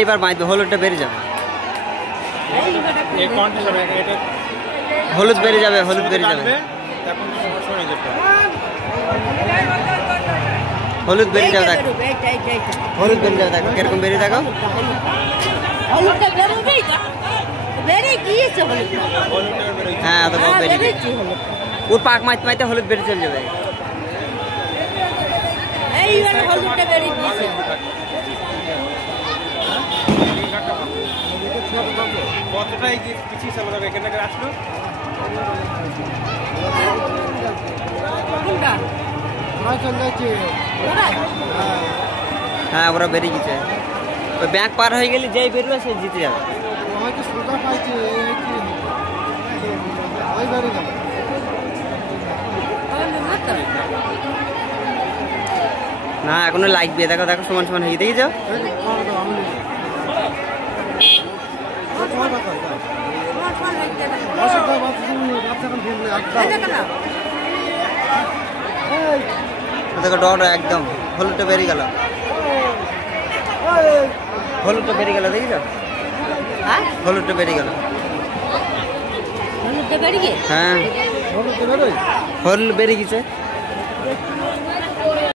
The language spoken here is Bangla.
এইবার বাঁধবে, হলুদটা বেরিয়ে যাবে, হলুদ বেরিয়ে যাবে, হলুদ বেরিয়ে যাবে, হলুদ বেরিয়ে যাবে, দেখো হলুদ বেরিয়ে যাবে, দেখো কিরকম বেরিয়ে, দেখো হ্যাঁ তো বেরিয়ে ওর পাক মাইতে মাইতে হলুদ বেরিয়ে চলে যাবে। হ্যাঁ ওরা বেরিয়ে গেছে, ওই ব্যাংক পার হয়ে গেলে যেই বেরোবে সে জিতে যাবে। না এখনো লাগবে, দেখো দেখো সমান সমান হয়ে দেখি যাও। দেখো ডট একদম হলুদটা বেরিয়ে গেল, হলুদটা বেরিয়ে গেল, দেখি যাও হলুদটা বেরিয়ে গেল। হ্যাঁ হলুদ বেরিয়ে গেছে।